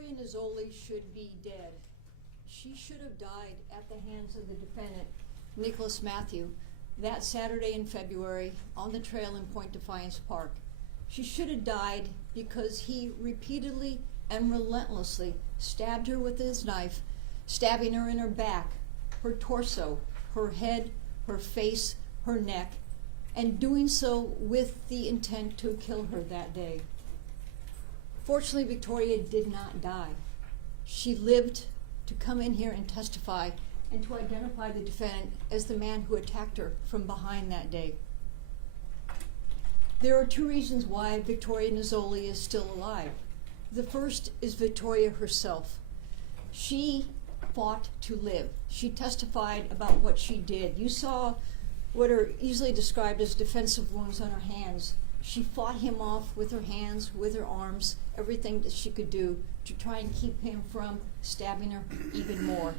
Victoria Nizzoli should be dead. She should have died at the hands of the defendant, Nicholas Matthew, that Saturday in February on the trail in Point Defiance Park. She should have died because he repeatedly and relentlessly stabbed her with his knife, stabbing her in her back, her torso, her head, her face, her neck, and doing so with the intent to kill her that day. Fortunately, Victoria did not die. She lived to come in here and testify and to identify the defendant as the man who attacked her from behind that day. There are two reasons why Victoria Nizzoli is still alive. The first is Victoria herself. She fought to live. She testified about what she did. You saw what are easily described as defensive wounds on her hands. She fought him off with her hands, with her arms, everything that she could do to try and keep him from stabbing her even more.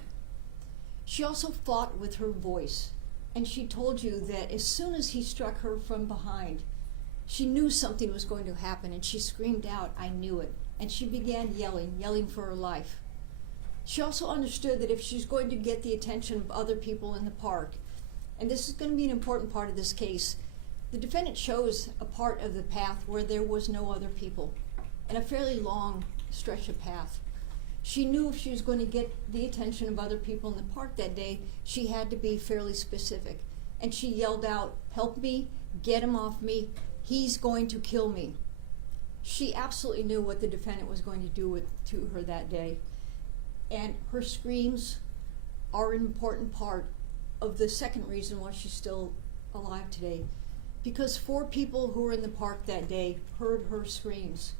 She also fought with her voice, and she told you that as soon as he struck her from behind, she knew something was going to happen, and she screamed out, "I knew it," and she began yelling for her life. She also understood that if she's going to get the attention of other people in the park, and this is going to be an important part of this case, the defendant chose a part of the path where there was no other people, and a fairly long stretch of path. She knew if she was going to get the attention of other people in the park that day, she had to be fairly specific. And she yelled out, "Help me, get him off me, he's going to kill me." She absolutely knew what the defendant was going to do to her that day. And her screams are an important part of the second reason why she's still alive today. Because 4 people who were in the park that day heard her screams.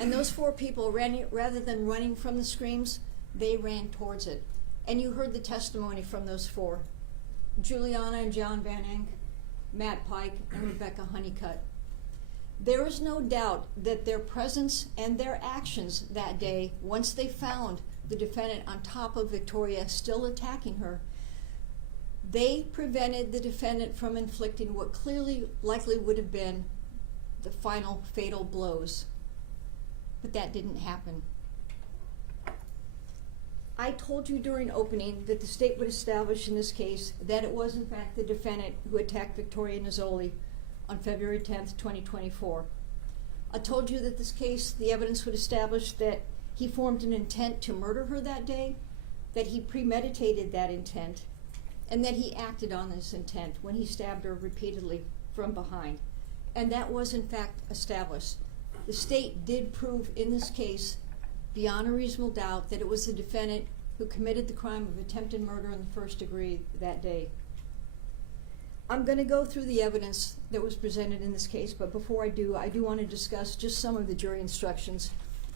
And those 4 people, rather than running from the screams, they ran towards it. And you heard the testimony from those 4. Juliana and John Van Enck, Matt Pike, and Rebecca Honeycutt. There is no doubt that their presence and their actions that day, once they found the defendant on top of Victoria still attacking her, they prevented the defendant from inflicting what clearly likely would have been the final fatal blows. But that didn't happen. I told you during opening that the state would establish in this case that it was in fact the defendant who attacked Victoria Nizzoli on February 10th, 2024. I told you that this case, the evidence would establish that he formed an intent to murder her that day, that he premeditated that intent, and that he acted on this intent when he stabbed her repeatedly from behind. And that was in fact established. The state did prove in this case, beyond a reasonable doubt, that it was the defendant who committed the crime of attempted murder in the first degree that day. I'm going to go through the evidence that was presented in this case, but before I do want to discuss just some of the jury instructions.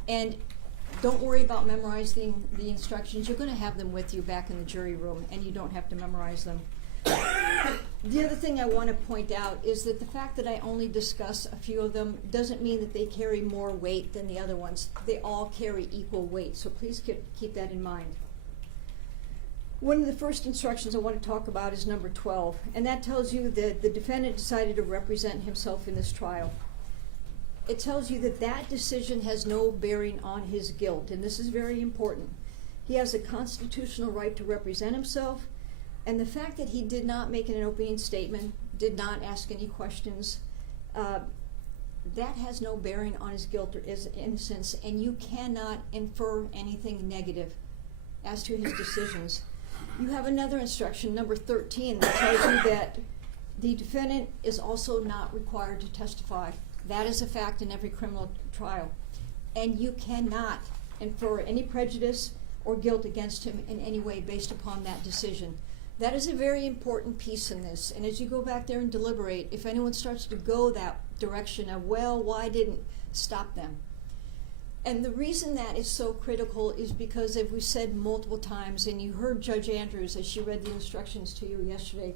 And don't worry about memorizing the instructions. You're going to have them with you back in the jury room, and you don't have to memorize them. The other thing I want to point out is that the fact that I only discuss a few of them doesn't mean that they carry more weight than the other ones. They all carry equal weight, so please keep that in mind. One of the first instructions I want to talk about is number 12, and that tells you that the defendant decided to represent himself in this trial. It tells you that that decision has no bearing on his guilt, and this is very important. He has a constitutional right to represent himself, and the fact that he did not make an opening statement, did not ask any questions, that has no bearing on his guilt or his innocence, and you cannot infer anything negative as to his decisions. You have another instruction, number 13, that tells you that the defendant is also not required to testify. That is a fact in every criminal trial. And you cannot infer any prejudice or guilt against him in any way based upon that decision. That is a very important piece in this. And as you go back there and deliberate, if anyone starts to go that direction of, well, why didn't, stop them. And the reason that is so critical is because, as we said multiple times, and you heard Judge Andrews as she read the instructions to you yesterday,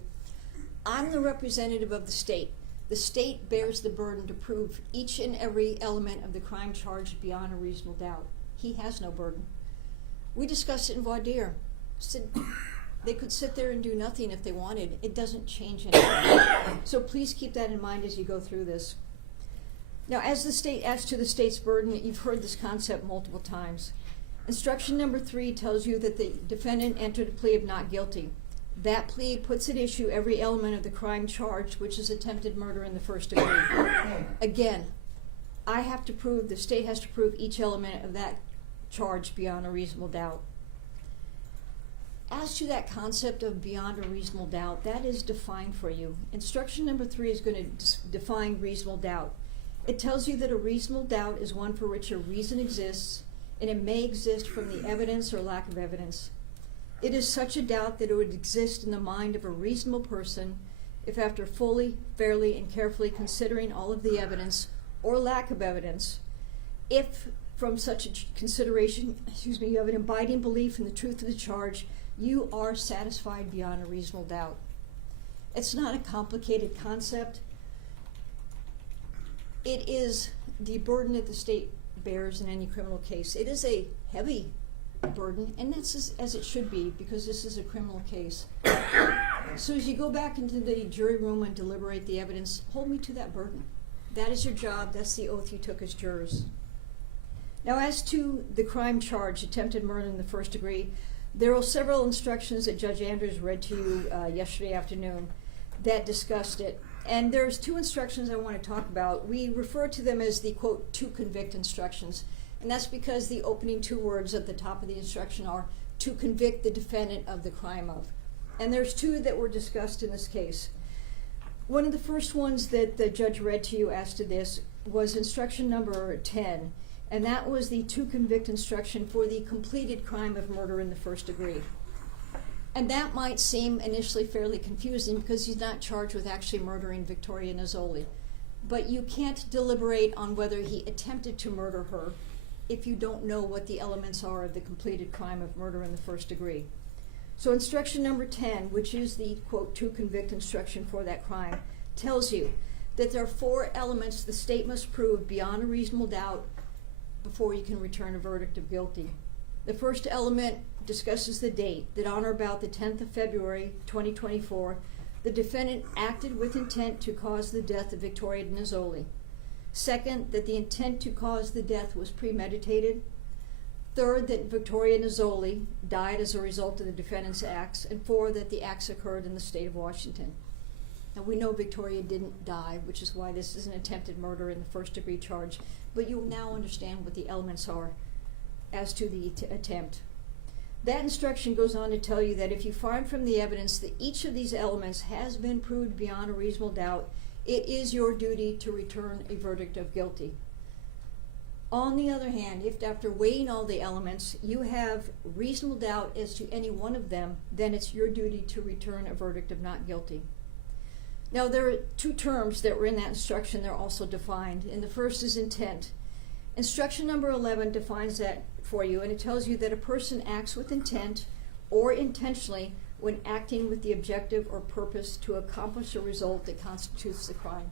I'm the representative of the state. The state bears the burden to prove each and every element of the crime charged beyond a reasonable doubt. He has no burden. We discussed it in voir dire. They could sit there and do nothing if they wanted. It doesn't change anything. So please keep that in mind as you go through this. Now, as to the state's burden, you've heard this concept multiple times. Instruction number 3 tells you that the defendant entered a plea of not guilty. That plea puts at issue every element of the crime charged, which is attempted murder in the first degree. Again, the state has to prove each element of that charge beyond a reasonable doubt. As to that concept of beyond a reasonable doubt, that is defined for you. Instruction number 3 is going to define reasonable doubt. It tells you that a reasonable doubt is one for which a reason exists, and it may exist from the evidence or lack of evidence. It is such a doubt that it would exist in the mind of a reasonable person if, after fully, fairly, and carefully considering all of the evidence or lack of evidence, if from such a consideration, you have an abiding belief in the truth of the charge, you are satisfied beyond a reasonable doubt. It's not a complicated concept. It is the burden that the state bears in any criminal case. It is a heavy burden, and that's as it should be, because this is a criminal case. So as you go back into the jury room and deliberate the evidence, hold me to that burden. That is your job. That's the oath you took as jurors. Now, as to the crime charge, attempted murder in the first degree, there were several instructions that Judge Andrews read to you yesterday afternoon that discussed it. And there's 2 instructions I want to talk about. We refer to them as the, quote, to convict instructions. And that's because the opening 2 words at the top of the instruction are to convict the defendant of the crime of. And there's 2 that were discussed in this case. One of the first ones that the judge read to you as to this was instruction number 10. And that was the to convict instruction for the completed crime of murder in the first degree. And that might seem initially fairly confusing because he's not charged with actually murdering Victoria Nizzoli. But you can't deliberate on whether he attempted to murder her if you don't know what the elements are of the completed crime of murder in the first degree. So instruction number 10, which is the, quote, to convict instruction for that crime, tells you that there are 4 elements the state must prove beyond a reasonable doubt before you can return a verdict of guilty. The first element discusses the date, that on or about the 10th of February, 2024, the defendant acted with intent to cause the death of Victoria Nizzoli. Second, that the intent to cause the death was premeditated. Third, that Victoria Nizzoli died as a result of the defendant's acts. And 4, that the acts occurred in the state of Washington. Now, we know Victoria didn't die, which is why this is an attempted murder in the first degree charge. But you'll now understand what the elements are as to the attempt. That instruction goes on to tell you that if you find from the evidence that each of these elements has been proved beyond a reasonable doubt, it is your duty to return a verdict of guilty. On the other hand, if after weighing all the elements you have reasonable doubt as to any one of them, then it's your duty to return a verdict of not guilty. Now, there are 2 terms that were in that instruction that are also defined, and the first is intent. Instruction number 11 defines that for you, and it tells you that a person acts with intent or intentionally when acting with the objective or purpose to accomplish a result that constitutes the crime.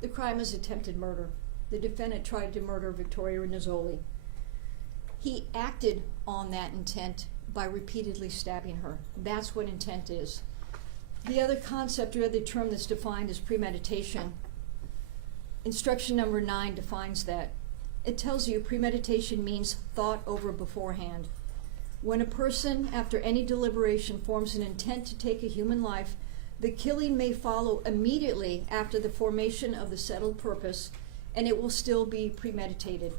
The crime is attempted murder. The defendant tried to murder Victoria Nizzoli. He acted on that intent by repeatedly stabbing her. That's what intent is. The other concept or other term that's defined is premeditation. Instruction number 9 defines that. It tells you premeditation means thought over beforehand. When a person, after any deliberation, forms an intent to take a human life, the killing may follow immediately after the formation of the settled purpose, and it will still be premeditated.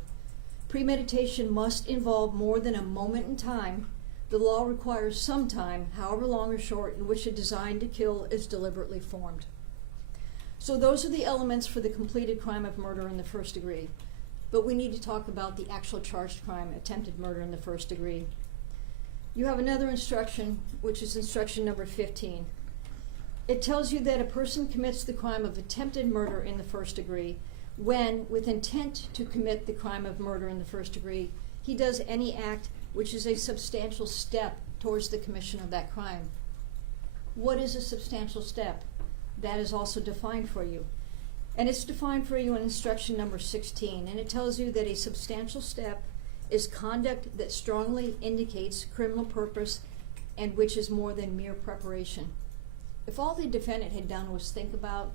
Premeditation must involve more than a moment in time. The law requires some time, however long or short, in which a design to kill is deliberately formed. So those are the elements for the completed crime of murder in the first degree. But we need to talk about the actual charged crime, attempted murder in the first degree. You have another instruction, which is instruction number 15. It tells you that a person commits the crime of attempted murder in the first degree when, with intent to commit the crime of murder in the first degree, he does any act which is a substantial step towards the commission of that crime. What is a substantial step? That is also defined for you. And it's defined for you in instruction number 16, and it tells you that a substantial step is conduct that strongly indicates criminal purpose and which is more than mere preparation. If all the defendant had done was think about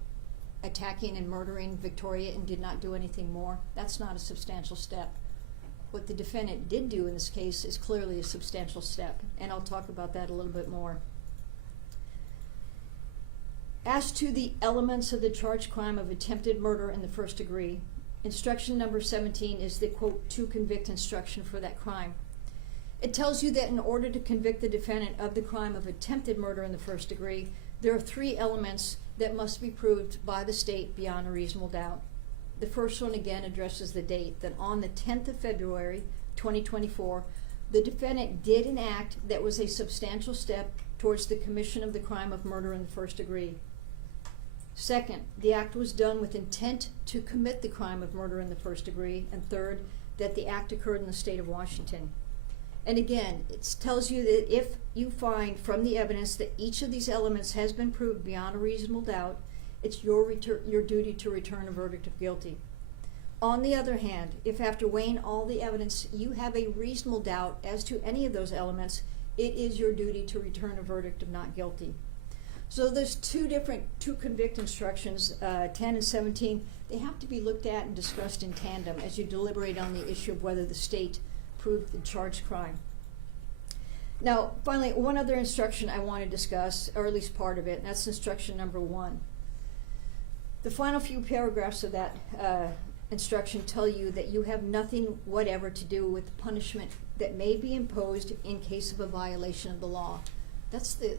attacking and murdering Victoria and did not do anything more, that's not a substantial step. what the defendant did do in this case is clearly a substantial step, and I'll talk about that a little bit more. As to the elements of the charged crime of attempted murder in the first degree, instruction number 17 is the, quote, to convict instruction for that crime. It tells you that in order to convict the defendant of the crime of attempted murder in the first degree, there are 3 elements that must be proved by the state beyond a reasonable doubt. The first one, again, addresses the date, that on the 10th of February, 2024, the defendant did an act that was a substantial step towards the commission of the crime of murder in the first degree. Second, the act was done with intent to commit the crime of murder in the first degree. And third, that the act occurred in the state of Washington. And again, it tells you that if you find from the evidence that each of these elements has been proved beyond a reasonable doubt, it's your duty to return a verdict of guilty. On the other hand, if after weighing all the evidence you have a reasonable doubt as to any of those elements, it is your duty to return a verdict of not guilty. So there's 2 different to convict instructions, 10 and 17. They have to be looked at and discussed in tandem as you deliberate on the issue of whether the state proved the charged crime. Now, finally, one other instruction I want to discuss, or at least part of it, and that's instruction number 1. The final few paragraphs of that instruction tell you that you have nothing whatever to do with the punishment that may be imposed in case of a violation of the law. That's the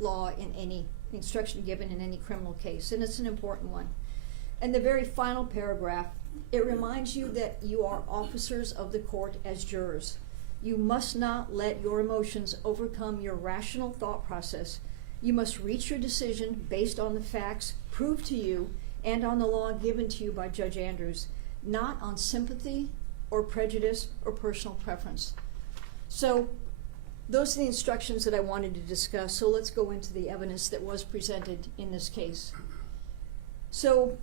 law in any instruction given in any criminal case, and it's an important one. And the very final paragraph, it reminds you that you are officers of the court as jurors. You must not let your emotions overcome your rational thought process. You must reach your decision based on the facts proved to you and on the law given to you by Judge Andrews, not on sympathy or prejudice or personal preference. So those are the instructions that I wanted to discuss. So let's go into the evidence that was presented in this case. So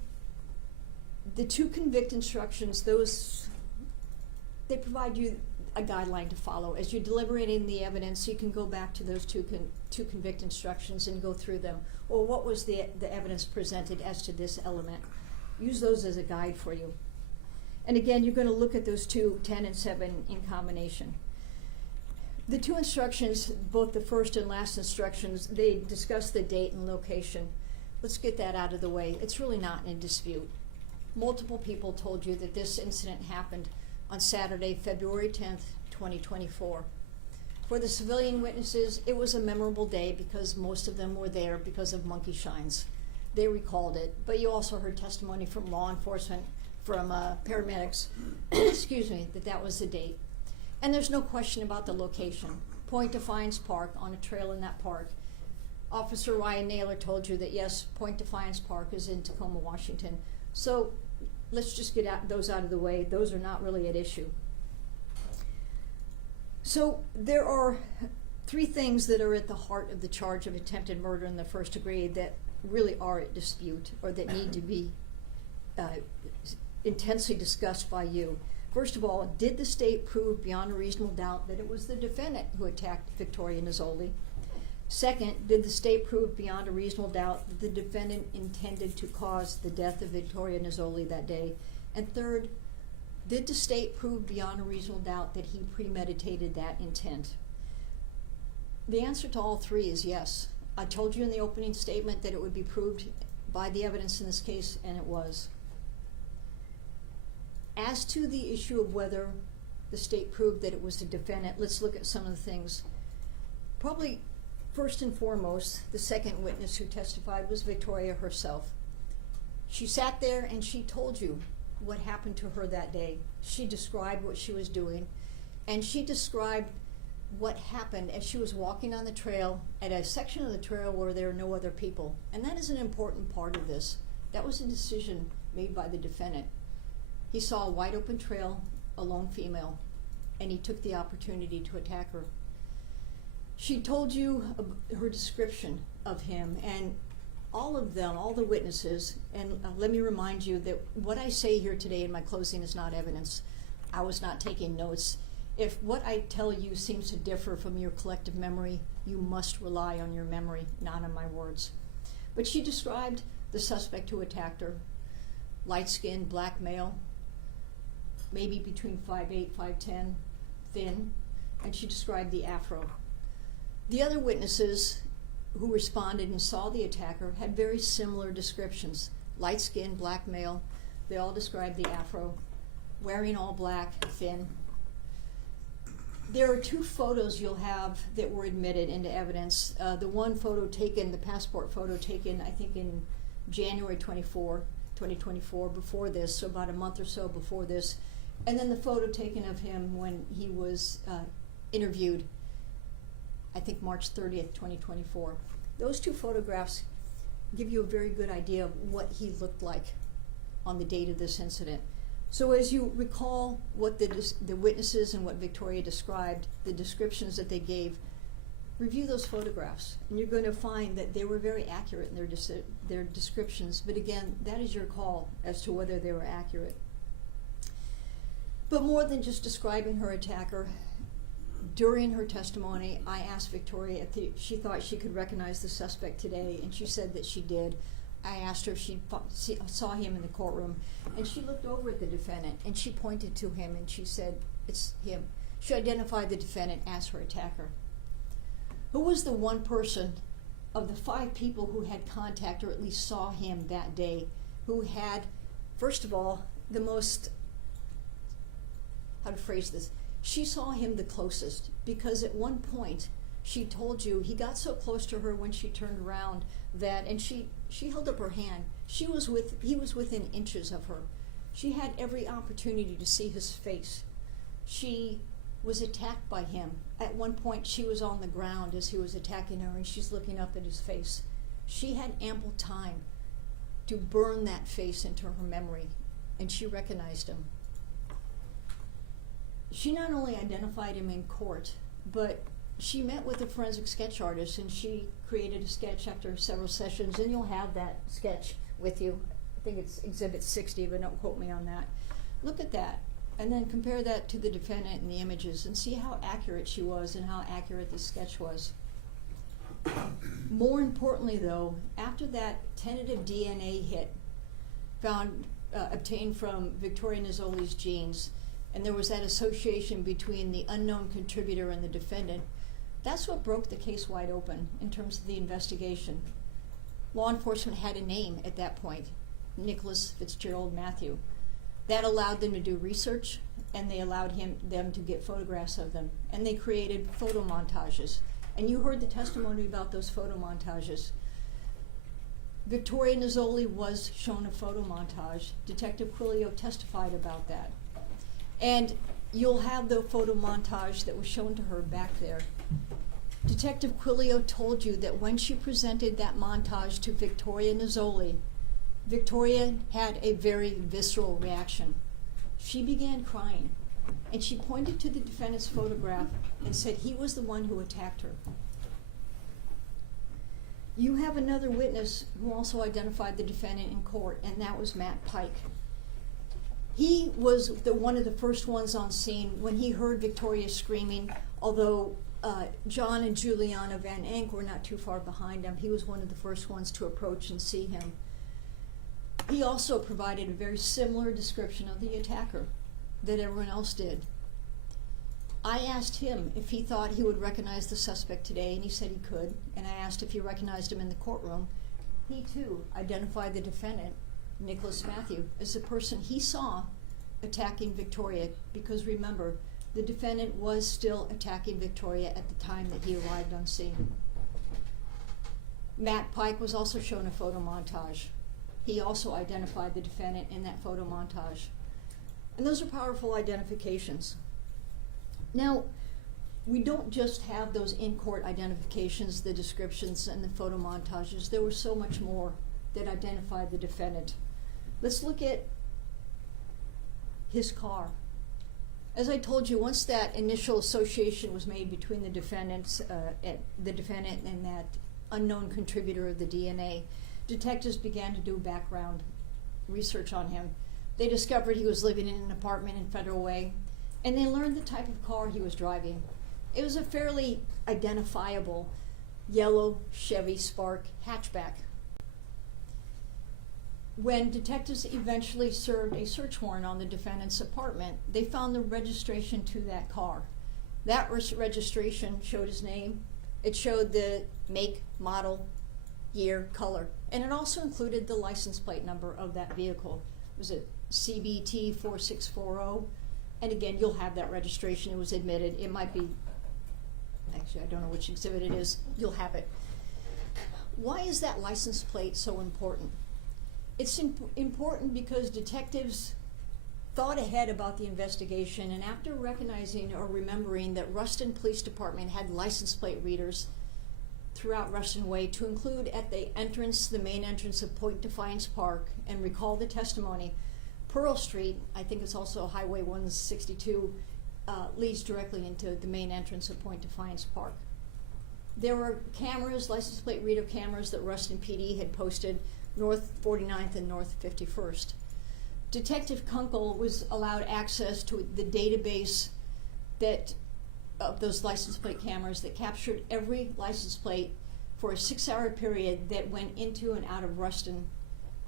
the to convict instructions, they provide you a guideline to follow. As you're deliberating the evidence, you can go back to those to convict instructions and go through them. Or what was the evidence presented as to this element? Use those as a guide for you. And again, you're going to look at those 2, 10 and 7 in combination. The 2 instructions, both the first and last instructions, they discuss the date and location. Let's get that out of the way. It's really not in dispute. Multiple people told you that this incident happened on Saturday, February 10th, 2024. For the civilian witnesses, it was a memorable day because most of them were there because of monkey shines. They recalled it, but you also heard testimony from law enforcement, from paramedics, excuse me, that was the date. And there's no question about the location. Point Defiance Park, on a trail in that park. Officer Ryan Naylor told you that yes, Point Defiance Park is in Tacoma, Washington. So let's just get those out of the way. Those are not really at issue. So there are 3 things that are at the heart of the charge of attempted murder in the first degree that really are at dispute or that need to be intensely discussed by you. First of all, did the state prove beyond a reasonable doubt that it was the defendant who attacked Victoria Nizzoli? Second, did the state prove beyond a reasonable doubt that the defendant intended to cause the death of Victoria Nizzoli that day? And third, did the state prove beyond a reasonable doubt that he premeditated that intent? The answer to all 3 is yes. I told you in the opening statement that it would be proved by the evidence in this case, and it was. As to the issue of whether the state proved that it was the defendant, let's look at some of the things. Probably first and foremost, the second witness who testified was Victoria herself. She sat there and she told you what happened to her that day. She described what she was doing, and she described what happened as she was walking on the trail at a section of the trail where there are no other people. And that is an important part of this. That was a decision made by the defendant. He saw a wide open trail, a lone female, and he took the opportunity to attack her. She told you her description of him, and all of them, all the witnesses, and let me remind you that what I say here today in my closing is not evidence. I was not taking notes. If what I tell you seems to differ from your collective memory, you must rely on your memory, not on my words. But she described the suspect who attacked her, light-skinned, black male, maybe between 5'8", 5'10", thin, and she described the afro. The other witnesses who responded and saw the attacker had very similar descriptions. Light skin, black male, they all described the afro, wearing all black, thin. There are 2 photos you'll have that were admitted into evidence. The one photo taken, the passport photo taken, I think in January 2024, before this, so about a month or so before this. And then the photo taken of him when he was interviewed, I think March 30th, 2024. Those 2 photographs give you a very good idea of what he looked like on the date of this incident. So as you recall what the witnesses and what Victoria described, the descriptions that they gave, review those photographs, and you're going to find that they were very accurate in their descriptions. But again, that is your call as to whether they were accurate. But more than just describing her attacker, during her testimony, I asked Victoria if she thought she could recognize the suspect today, and she said that she did. I asked her if she saw him in the courtroom, and she looked over at the defendant, and she pointed to him, and she said, it's him. She identified the defendant as her attacker. Who was the one person of the 5 people who had contact or at least saw him that day who had, first of all, the most, how to phrase this, she saw him the closest, because at one point she told you he got so close to her when she turned around that, and she held up her hand. He was within inches of her. She had every opportunity to see his face. She was attacked by him. At one point she was on the ground as he was attacking her, and she's looking up at his face. She had ample time to burn that face into her memory, and she recognized him. She not only identified him in court, but she met with a forensic sketch artist, and she created a sketch after several sessions, and you'll have that sketch with you. I think it's Exhibit 60, but don't quote me on that. Look at that, and then compare that to the defendant and the images, and see how accurate she was and how accurate the sketch was. More importantly, though, after that tentative DNA hit obtained from Victoria Nizzoli's genes, and there was that association between the unknown contributor and the defendant, that's what broke the case wide open in terms of the investigation. Law enforcement had a name at that point, Nicholas Fitzgerald Matthew. That allowed them to do research, and they allowed them to get photographs of them, and they created photo montages. And you heard the testimony about those photo montages. Victoria Nizzoli was shown a photo montage. Detective Quilio testified about that. And you'll have the photo montage that was shown to her back there. Detective Quilio told you that when she presented that montage to Victoria Nizzoli, Victoria had a very visceral reaction. She began crying, and she pointed to the defendant's photograph and said he was the one who attacked her. You have another witness who also identified the defendant in court, and that was Matt Pike. He was one of the first ones on scene when he heard Victoria screaming, although John and Juliana Van Enck were not too far behind him. He was one of the first ones to approach and see him. He also provided a very similar description of the attacker that everyone else did. I asked him if he thought he would recognize the suspect today, and he said he could. And I asked if he recognized him in the courtroom. He too identified the defendant, Nicholas Matthew, as the person he saw attacking Victoria, because remember, the defendant was still attacking Victoria at the time that he arrived on scene. Matt Pike was also shown a photo montage. He also identified the defendant in that photo montage. And those are powerful identifications. Now, we don't just have those in-court identifications, the descriptions, and the photo montages. There was so much more that identified the defendant. Let's look at his car. As I told you, once that initial association was made between the defendant and that unknown contributor of the DNA, detectives began to do background research on him. They discovered he was living in an apartment in Federal Way, and they learned the type of car he was driving. It was a fairly identifiable yellow Chevy Spark hatchback. When detectives eventually served a search warrant on the defendant's apartment, they found the registration to that car. That registration showed his name, it showed the make, model, year, color, and it also included the license plate number of that vehicle. It was a CBT 4640, and again, you'll have that registration. It was admitted. It might be, actually, I don't know which exhibit it is. You'll have it. Why is that license plate so important? It's important because detectives thought ahead about the investigation, and after recognizing or remembering that Ruston Police Department had license plate readers throughout Ruston Way, to include at the entrance, the main entrance of Point Defiance Park, and recall the testimony, Pearl Street, I think it's also Highway 162, leads directly into the main entrance of Point Defiance Park. There were cameras, license plate reader cameras, that Ruston PD had posted North 49th and North 51st. Detective Kunkel was allowed access to the database of those license plate cameras that captured every license plate for a 6-hour period that went into and out of Ruston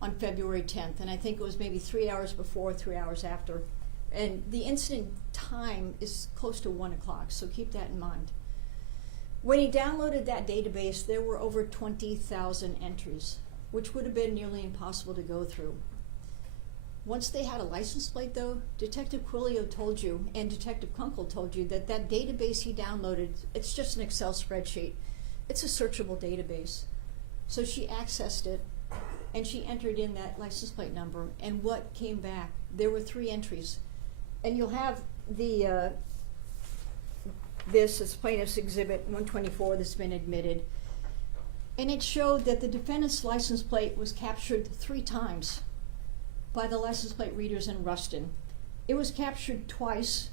on February 10th. And I think it was maybe 3 hours before, 3 hours after. And the incident time is close to 1 o'clock, so keep that in mind. When he downloaded that database, there were over 20,000 entries, which would have been nearly impossible to go through. Once they had a license plate, though, Detective Quillio told you, and Detective Kunkel told you, that that database he downloaded, it's just an Excel spreadsheet. It's a searchable database. So she accessed it, and she entered in that license plate number, and what came back? There were 3 entries. And you'll have this is Plaintiff's Exhibit 124 that's been admitted. And it showed that the defendant's license plate was captured 3 times by the license plate readers in Ruston. It was captured twice,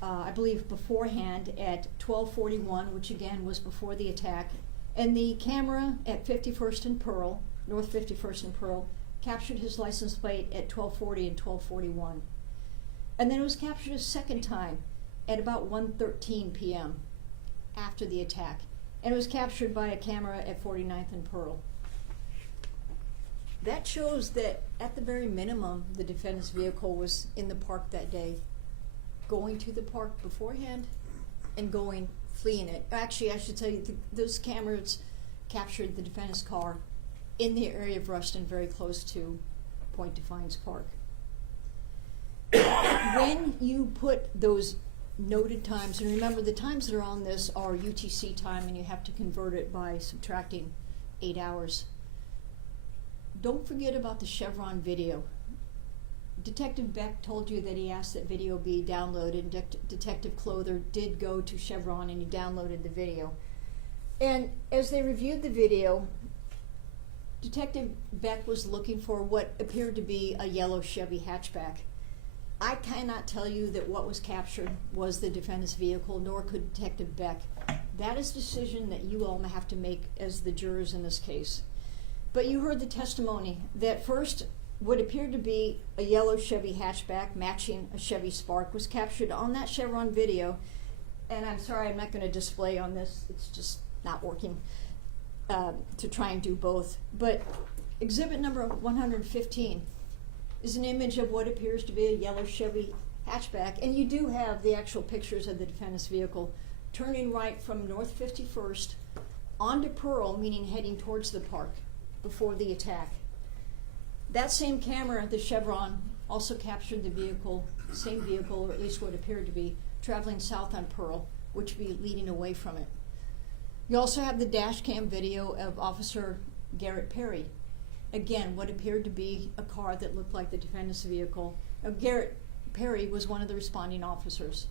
I believe beforehand at 12:41, which again was before the attack, and the camera at 51st and Pearl, North 51st and Pearl, captured his license plate at 12:40 and 12:41. And then it was captured a second time at about 1:13 p.m. after the attack, and it was captured by a camera at 49th and Pearl. That shows that, at the very minimum, the defendant's vehicle was in the park that day, going to the park beforehand and fleeing it. Actually, I should tell you, those cameras captured the defendant's car in the area of Ruston, very close to Point Defiance Park. When you put those noted times, and remember the times that are on this are UTC time, and you have to convert it by subtracting 8 hours. Don't forget about the Chevron video. Detective Beck told you that he asked that video be downloaded, and Detective Clother did go to Chevron and he downloaded the video. And as they reviewed the video, Detective Beck was looking for what appeared to be a yellow Chevy hatchback. I cannot tell you that what was captured was the defendant's vehicle, nor could Detective Beck. That is a decision that you all have to make as the jurors in this case. But you heard the testimony that first, what appeared to be a yellow Chevy hatchback matching a Chevy Spark was captured on that Chevron video. And I'm sorry, I'm not going to display on this. It's just not working to try and do both. But exhibit number 115 is an image of what appears to be a yellow Chevy hatchback. And you do have the actual pictures of the defendant's vehicle turning right from North 51st onto Pearl, meaning heading towards the park, before the attack. That same camera, the Chevron, also captured the vehicle, same vehicle, or at least what appeared to be, traveling south on Pearl, which would be leading away from it. You also have the dash cam video of Officer Garrett Perry. Again, what appeared to be a car that looked like the defendant's vehicle. Garrett Perry was one of the responding officers.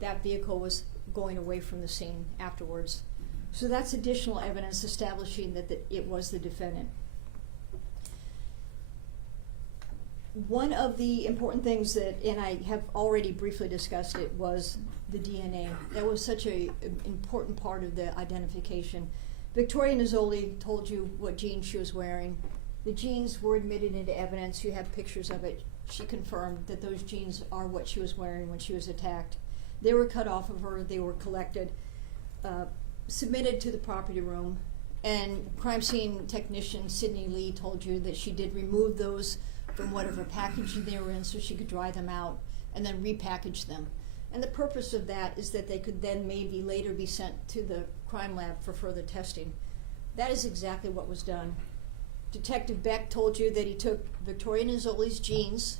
That vehicle was going away from the scene afterwards. So that's additional evidence establishing that it was the defendant. One of the important things that, and I have already briefly discussed it, was the DNA. That was such an important part of the identification. Victoria Nizzoli told you what jeans she was wearing. The jeans were admitted into evidence. You have pictures of it. She confirmed that those jeans are what she was wearing when she was attacked. They were cut off of her. They were collected, submitted to the property room, And crime scene technician Sydney Lee told you that she did remove those from whatever packaging they were in so she could dry them out and then repackage them. And the purpose of that is that they could then maybe later be sent to the crime lab for further testing. That is exactly what was done. Detective Beck told you that he took Victoria Nizzoli's jeans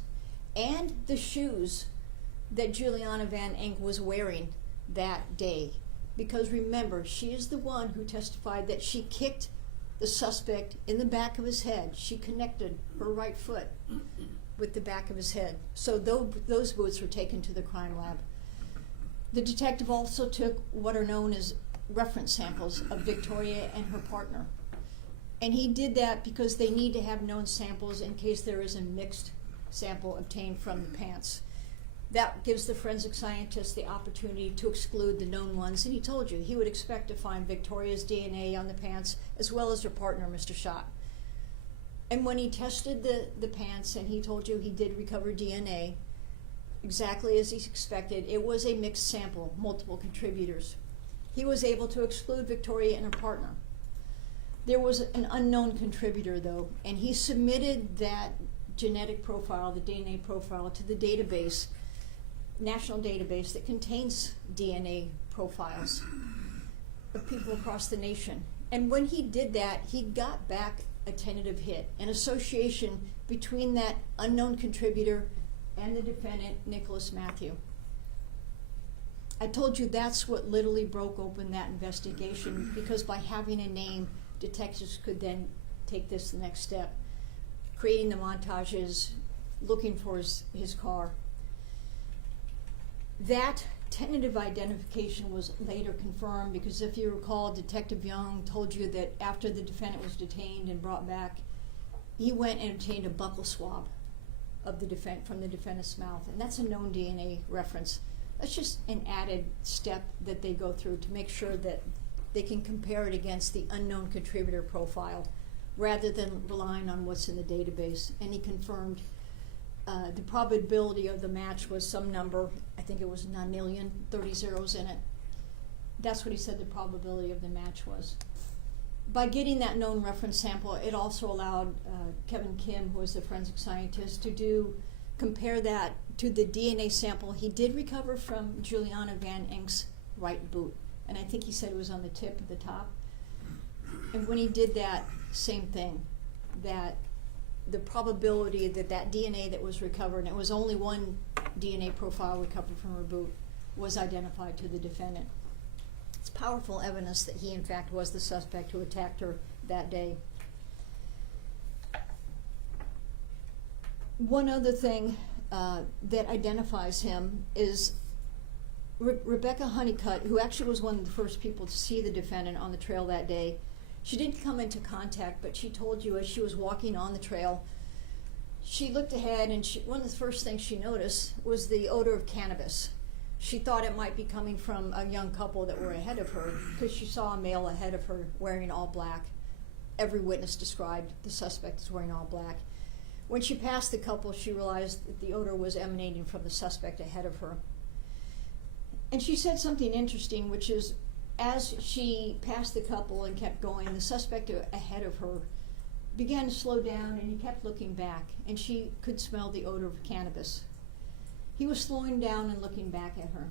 and the shoes that Juliana Van Enck was wearing that day. Because remember, she is the one who testified that she kicked the suspect in the back of his head. She connected her right foot with the back of his head. So those boots were taken to the crime lab. The detective also took what are known as reference samples of Victoria and her partner. And he did that because they need to have known samples in case there is a mixed sample obtained from the pants. That gives the forensic scientist the opportunity to exclude the known ones, and he told you he would expect to find Victoria's DNA on the pants as well as her partner, Mr. Schott. And when he tested the pants, and he told you he did recover DNA, exactly as he expected, it was a mixed sample, multiple contributors. He was able to exclude Victoria and her partner. There was an unknown contributor, though, and he submitted that genetic profile, the DNA profile, to the database, national database that contains DNA profiles of people across the nation. And when he did that, he got back a tentative hit, an association between that unknown contributor and the defendant, Nicholas Matthew. I told you that's what literally broke open that investigation, because by having a name, detectives could then take this the next step, creating the montages, looking for his car. That tentative identification was later confirmed because, if you recall, Detective Young told you that after the defendant was detained and brought back, he went and obtained a buccal swab of from the defendant's mouth, and that's a known DNA reference. That's just an added step that they go through to make sure that they can compare it against the unknown contributor profile rather than relying on what's in the database. And he confirmed the probability of the match was some number, I think it was 9,000,000, 30 zeros in it. That's what he said the probability of the match was. By getting that known reference sample, it also allowed Kevin Kim, who was the forensic scientist, to compare that to the DNA sample he did recover from Juliana Van Enck's right boot. And I think he said it was on the tip of the top. And when he did that, same thing, that the probability that that DNA that was recovered, and it was only one DNA profile recovered from her boot, was identified to the defendant. It's powerful evidence that he, in fact, was the suspect who attacked her that day. One other thing that identifies him is Rebecca Honeycutt, who actually was one of the first people to see the defendant on the trail that day. She didn't come into contact, but she told you as she was walking on the trail, she looked ahead, and one of the first things she noticed was the odor of cannabis. She thought it might be coming from a young couple that were ahead of her, because she saw a male ahead of her wearing all black. Every witness described the suspect as wearing all black. When she passed the couple, she realized that the odor was emanating from the suspect ahead of her. And she said something interesting, which is, as she passed the couple and kept going, the suspect ahead of her began to slow down, and he kept looking back, and she could smell the odor of cannabis. He was slowing down and looking back at her.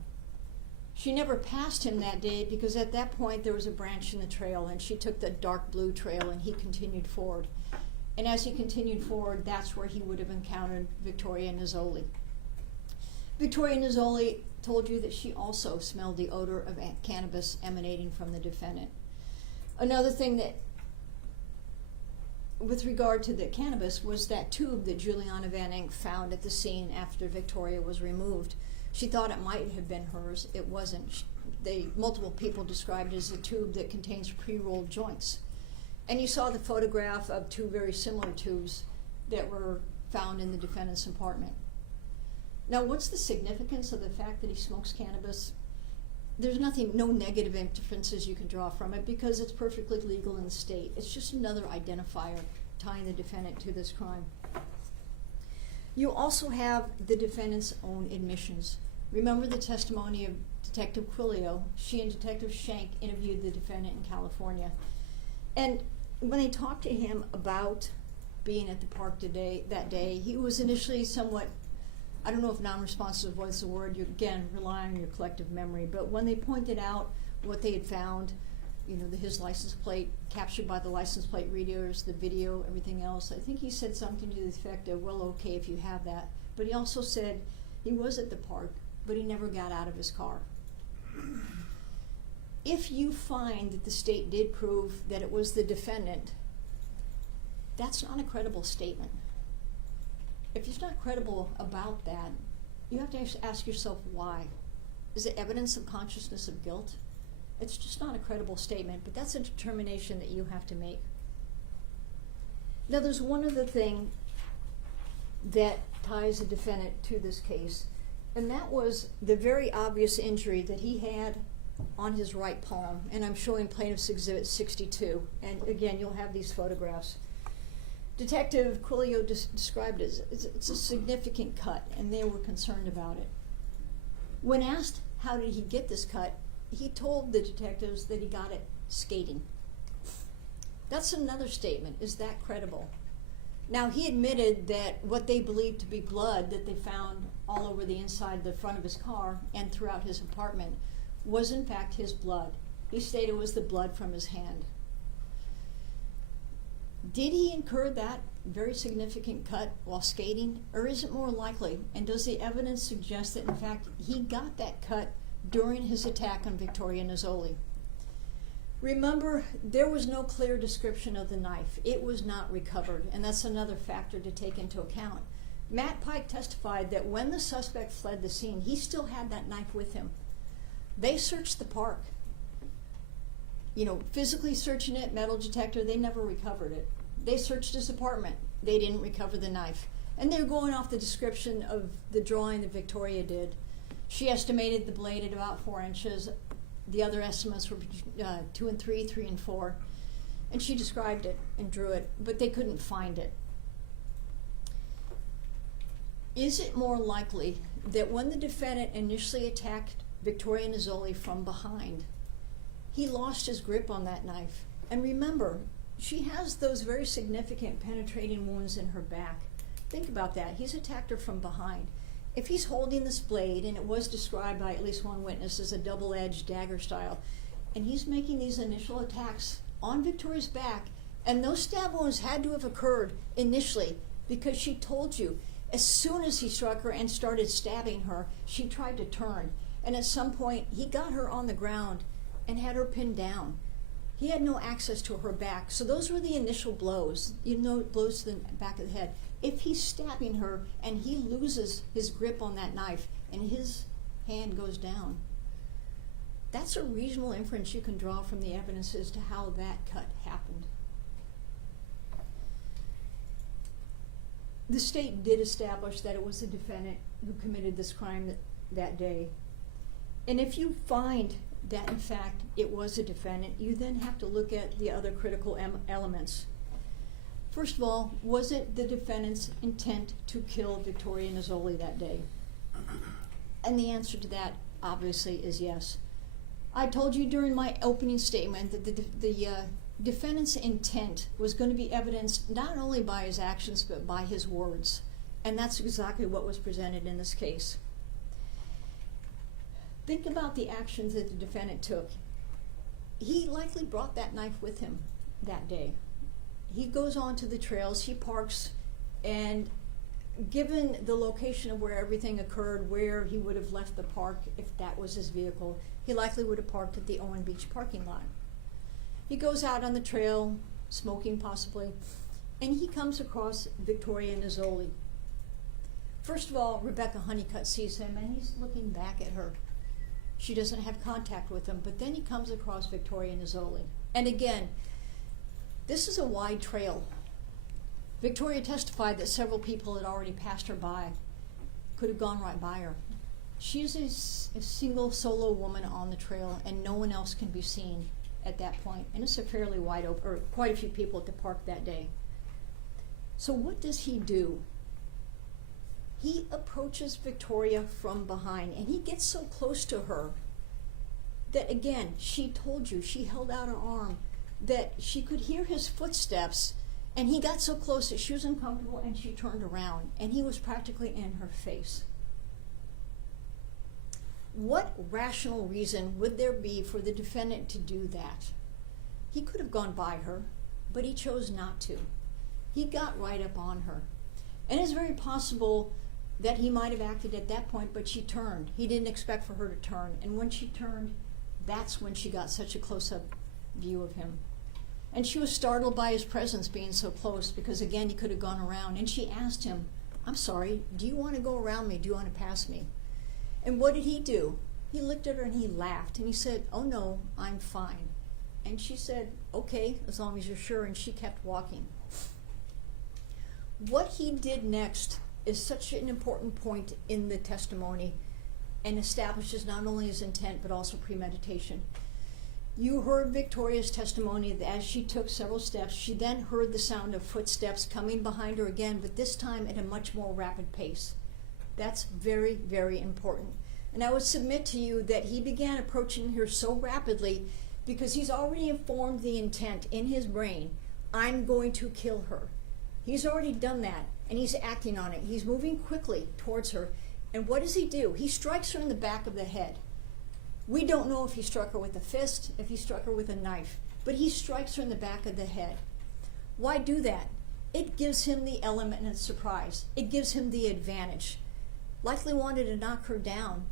She never passed him that day because at that point there was a branch in the trail, and she took the dark blue trail, and he continued forward. And as he continued forward, that's where he would have encountered Victoria Nizzoli. Victoria Nizzoli told you that she also smelled the odor of cannabis emanating from the defendant. Another thing that, with regard to the cannabis, was that tube that Juliana Van Enck found at the scene after Victoria was removed. She thought it might have been hers. It wasn't. Multiple people described it as a tube that contains pre-rolled joints. And you saw the photograph of two very similar tubes that were found in the defendant's apartment. Now, what's the significance of the fact that he smokes cannabis? There's no negative inferences you can draw from it because it's perfectly legal in the state. It's just another identifier tying the defendant to this crime. You also have the defendant's own admissions. Remember the testimony of Detective Quilio. She and Detective Schenck interviewed the defendant in California. And when they talked to him about being at the park that day, he was initially somewhat, I don't know if non-responsive was the word, you again rely on your collective memory, but when they pointed out what they had found, his license plate, captured by the license plate readers, the video, everything else, I think he said something to the effect of, well, okay, if you have that. But he also said he was at the park, but he never got out of his car. If you find that the state did prove that it was the defendant, that's not a credible statement. If it's not credible about that, you have to ask yourself why. Is it evidence of consciousness of guilt? It's just not a credible statement, but that's a determination that you have to make. Now, there's one other thing that ties the defendant to this case, and that was the very obvious injury that he had on his right palm. And I'm showing Plaintiff's Exhibit 62. And again, you'll have these photographs. Detective Quilio described it as it's a significant cut, and they were concerned about it. When asked how did he get this cut, he told the detectives that he got it skating. That's another statement. Is that credible? Now, he admitted that what they believed to be blood that they found all over the inside, the front of his car, and throughout his apartment was in fact his blood. He stated it was the blood from his hand. Did he incur that very significant cut while skating, or is it more likely? And does the evidence suggest that in fact he got that cut during his attack on Victoria Nizzoli? Remember, there was no clear description of the knife. It was not recovered, and that's another factor to take into account. Matt Pike testified that when the suspect fled the scene, he still had that knife with him. They searched the park. Physically searching it, metal detector, they never recovered it. They searched his apartment. They didn't recover the knife. And they're going off the description of the drawing that Victoria did. She estimated the blade at about 4 inches. The other estimates were 2 and 3, 3 and 4. And she described it and drew it, but they couldn't find it. Is it more likely that when the defendant initially attacked Victoria Nizzoli from behind, he lost his grip on that knife? And remember, she has those very significant penetrating wounds in her back. Think about that. He's attacked her from behind. If he's holding this blade, and it was described by at least one witness as a double-edged dagger style, and he's making these initial attacks on Victoria's back, and those stab wounds had to have occurred initially because she told you, as soon as he struck her and started stabbing her, she tried to turn. And at some point, he got her on the ground and had her pinned down. He had no access to her back. So those were the initial blows, blows to the back of the head. If he's stabbing her and he loses his grip on that knife and his hand goes down, that's a reasonable inference you can draw from the evidence as to how that cut happened. The state did establish that it was the defendant who committed this crime that day. And if you find that in fact it was a defendant, you then have to look at the other critical elements. First of all, was it the defendant's intent to kill Victoria Nizzoli that day? And the answer to that obviously is yes. I told you during my opening statement that the defendant's intent was going to be evidenced not only by his actions but by his words. And that's exactly what was presented in this case. Think about the actions that the defendant took. He likely brought that knife with him that day. He goes on to the trails, he parks, and given the location of where everything occurred, where he would have left the park if that was his vehicle, he likely would have parked at the Owen Beach parking lot. He goes out on the trail, smoking possibly, and he comes across Victoria Nizzoli. First of all, Rebecca Honeycutt sees him and he's looking back at her. She doesn't have contact with him, but then he comes across Victoria Nizzoli. And again, this is a wide trail. Victoria testified that several people had already passed her by, could have gone right by her. She's a single solo woman on the trail, and no one else can be seen at that point. And it's a fairly wide open, or quite a few people at the park that day. So what does he do? He approaches Victoria from behind, and he gets so close to her that, again, she told you, she held out her arm that she could hear his footsteps, and he got so close that she was uncomfortable and she turned around, and he was practically in her face. What rational reason would there be for the defendant to do that? He could have gone by her, but he chose not to. He got right up on her. And it's very possible that he might have acted at that point, but she turned. He didn't expect for her to turn. And when she turned, that's when she got such a close-up view of him. And she was startled by his presence being so close, because again, he could have gone around. And she asked him, I'm sorry, do you want to go around me? Do you want to pass me? And what did he do? He looked at her and he laughed. And he said, oh no, I'm fine. And she said, okay, as long as you're sure. And she kept walking. What he did next is such an important point in the testimony and establishes not only his intent but also premeditation. You heard Victoria's testimony that as she took several steps, she then heard the sound of footsteps coming behind her again, but this time at a much more rapid pace. That's very, very important. And I would submit to you that he began approaching her so rapidly because he's already informed the intent in his brain, I'm going to kill her. He's already done that, and he's acting on it. He's moving quickly towards her. And what does he do? He strikes her in the back of the head. We don't know if he struck her with a fist, if he struck her with a knife, but he strikes her in the back of the head. Why do that? It gives him the element of surprise. It gives him the advantage. Likely wanted to knock her down.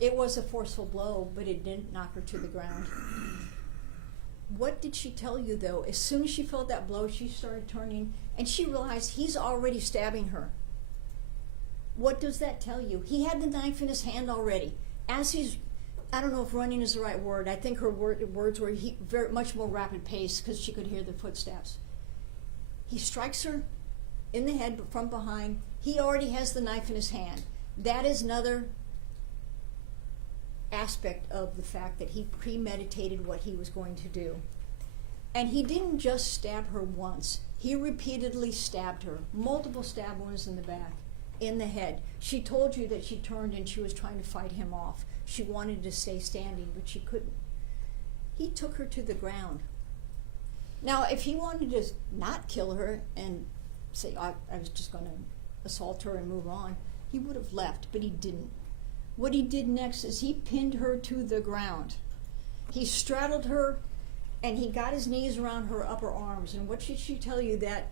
It was a forceful blow, but it didn't knock her to the ground. What did she tell you, though? As soon as she felt that blow, she started turning, and she realized he's already stabbing her. What does that tell you? He had the knife in his hand already. As he's, I don't know if running is the right word. I think her words were very much more rapid pace because she could hear the footsteps. He strikes her in the head from behind. He already has the knife in his hand. That is another aspect of the fact that he premeditated what he was going to do. And he didn't just stab her once. He repeatedly stabbed her. Multiple stab wounds in the back, in the head. She told you that she turned and she was trying to fight him off. She wanted to stay standing, but she couldn't. He took her to the ground. Now, if he wanted to not kill her and say, I was just going to assault her and move on, he would have left, but he didn't. What he did next is he pinned her to the ground. He straddled her, and he got his knees around her upper arms. And what did she tell you that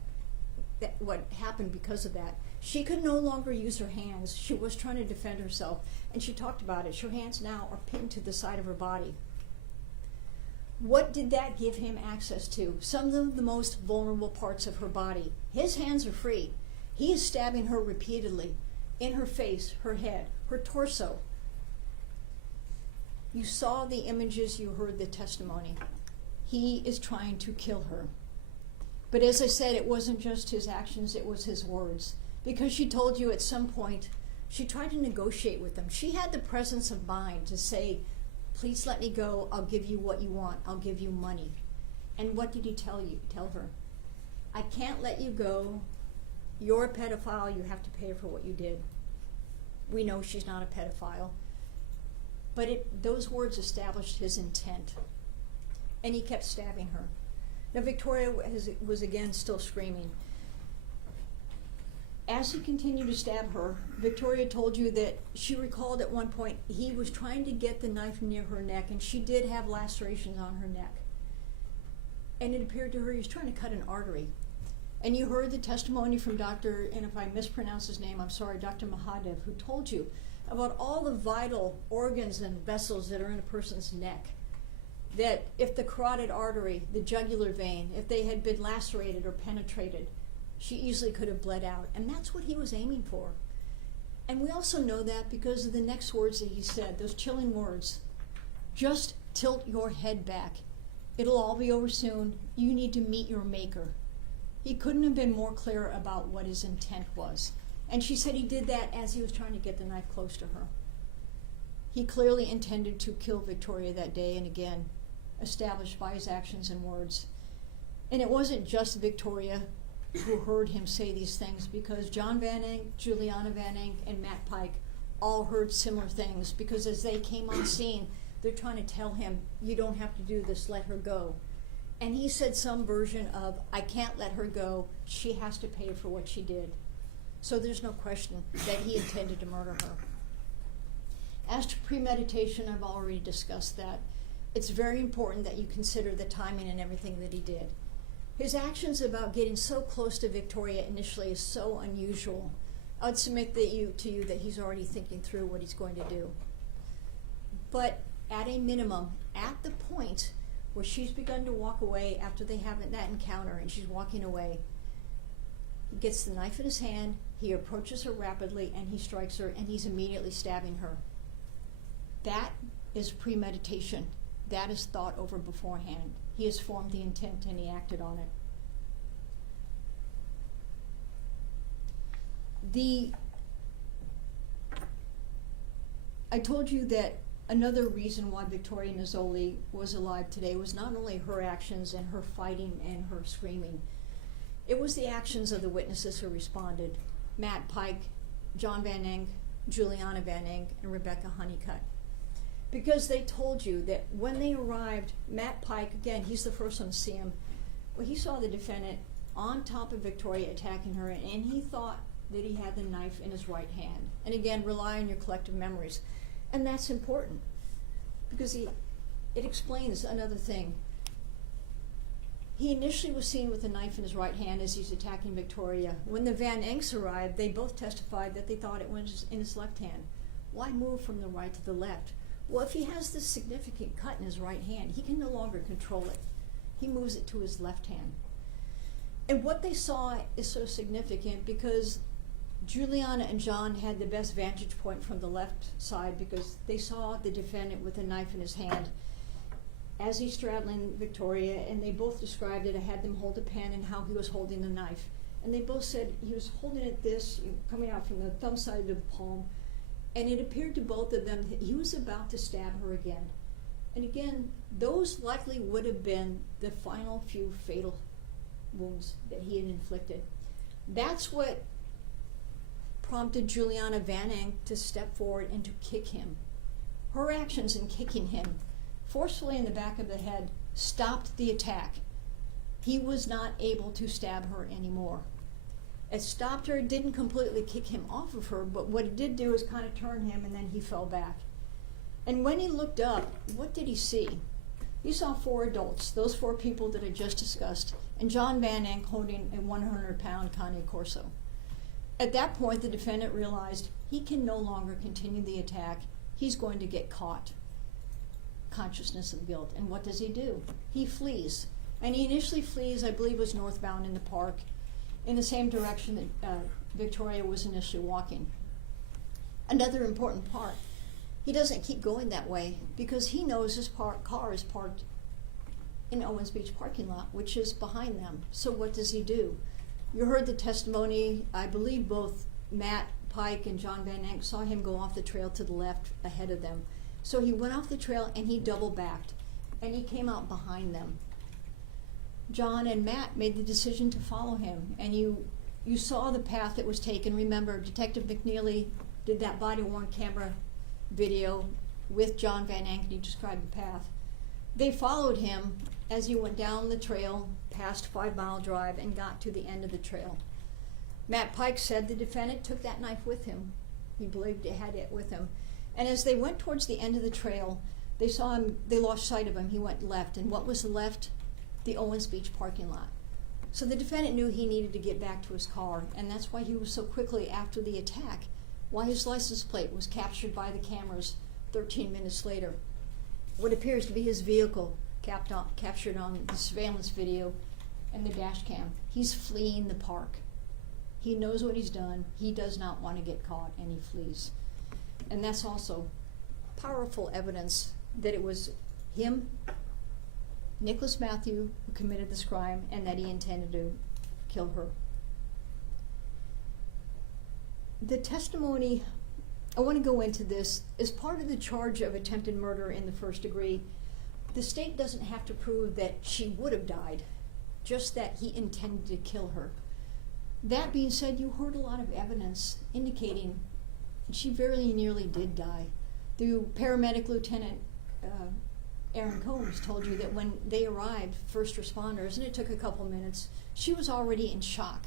what happened because of that? She could no longer use her hands. She was trying to defend herself, and she talked about it. Her hands now are pinned to the side of her body. What did that give him access to? Some of the most vulnerable parts of her body. His hands are free. He is stabbing her repeatedly in her face, her head, her torso. You saw the images, you heard the testimony. He is trying to kill her. But as I said, it wasn't just his actions, it was his words. Because she told you at some point, she tried to negotiate with him. She had the presence of mind to say, please let me go, I'll give you what you want, I'll give you money. And what did he tell her? I can't let you go. You're a pedophile, you have to pay for what you did. We know she's not a pedophile. But those words established his intent. And he kept stabbing her. Now Victoria was again still screaming. As he continued to stab her, Victoria told you that she recalled at one point he was trying to get the knife near her neck, and she did have lacerations on her neck. And it appeared to her he was trying to cut an artery. And you heard the testimony from Dr., and if I mispronounce his name, I'm sorry, Dr. Mahadev, who told you about all the vital organs and vessels that are in a person's neck. That if the carotid artery, the jugular vein, if they had been lacerated or penetrated, she easily could have bled out. And that's what he was aiming for. And we also know that because of the next words that he said, those chilling words. Just tilt your head back. It'll all be over soon. You need to meet your maker. He couldn't have been more clear about what his intent was. And she said he did that as he was trying to get the knife close to her. He clearly intended to kill Victoria that day, and again, established by his actions and words. And it wasn't just Victoria who heard him say these things, because John Van Enck, Juliana Van Enck, and Matt Pike all heard similar things, because as they came on scene, they're trying to tell him, you don't have to do this, let her go. And he said some version of, I can't let her go, she has to pay for what she did. So there's no question that he intended to murder her. As to premeditation, I've already discussed that. It's very important that you consider the timing and everything that he did. His actions about getting so close to Victoria initially is so unusual. I would submit to you that he's already thinking through what he's going to do. But at a minimum, at the point where she's begun to walk away after they have that encounter and she's walking away, he gets the knife in his hand, he approaches her rapidly, and he strikes her, and he's immediately stabbing her. That is premeditation. That is thought over beforehand. He has formed the intent and he acted on it. I told you that another reason why Victoria Nizzoli was alive today was not only her actions and her fighting and her screaming. It was the actions of the witnesses who responded. Matt Pike, John Van Enck, Juliana Van Enck, and Rebecca Honeycutt. Because they told you that when they arrived, Matt Pike, again, he's the first one to see him, well, he saw the defendant on top of Victoria attacking her, and he thought that he had the knife in his right hand. And again, rely on your collective memories. And that's important, because it explains another thing. He initially was seen with a knife in his right hand as he's attacking Victoria. When the Van Enks arrived, they both testified that they thought it was in his left hand. Why move from the right to the left? Well, if he has this significant cut in his right hand, he can no longer control it. He moves it to his left hand. And what they saw is so significant because Juliana and John had the best vantage point from the left side because they saw the defendant with a knife in his hand as he's straddling Victoria, and they both described it. I had them hold a pen and how he was holding the knife. And they both said he was holding it coming out from the thumb side of the palm, and it appeared to both of them that he was about to stab her again. And again, those likely would have been the final few fatal wounds that he had inflicted. That's what prompted Juliana Van Enck to step forward and to kick him. Her actions in kicking him forcefully in the back of the head stopped the attack. He was not able to stab her anymore. It stopped her. It didn't completely kick him off of her, but what it did do is kind of turn him, and then he fell back. And when he looked up, what did he see? He saw 4 adults, those 4 people that I just discussed, and John Van Enck holding a 100-pound Cane Corso. At that point, the defendant realized he can no longer continue the attack. He's going to get caught. Consciousness of guilt. And what does he do? He flees. And he initially flees, I believe, was northbound in the park, in the same direction that Victoria was initially walking. Another important part, he doesn't keep going that way because he knows his car is parked in Owens Beach parking lot, which is behind them. So what does he do? You heard the testimony. I believe both Matt Pike and John Van Enck saw him go off the trail to the left ahead of them. So he went off the trail and he double backed and he came out behind them. John and Matt made the decision to follow him, and you saw the path that was taken. Remember, Detective McNeely did that body-worn camera video with John Van Enck, and he described the path. They followed him as he went down the trail past 5 Mile Drive and got to the end of the trail. Matt Pike said the defendant took that knife with him. He believed he had it with him. And as they went towards the end of the trail, they saw him, they lost sight of him. He went left, and what was left? The Owens Beach parking lot. So the defendant knew he needed to get back to his car, and that's why he was so quickly after the attack, why his license plate was captured by the cameras 13 minutes later. What appears to be his vehicle captured on the surveillance video and the dash cam. He's fleeing the park. He knows what he's done. He does not want to get caught, and he flees. And that's also powerful evidence that it was him, Nicholas Matthew, who committed this crime, and that he intended to kill her. The testimony, I want to go into this, as part of the charge of attempted murder in the first degree. The state doesn't have to prove that she would have died, just that he intended to kill her. That being said, you heard a lot of evidence indicating she very nearly did die. The paramedic Lieutenant Aaron Combs told you that when they arrived, first responders, and it took a couple minutes, she was already in shock.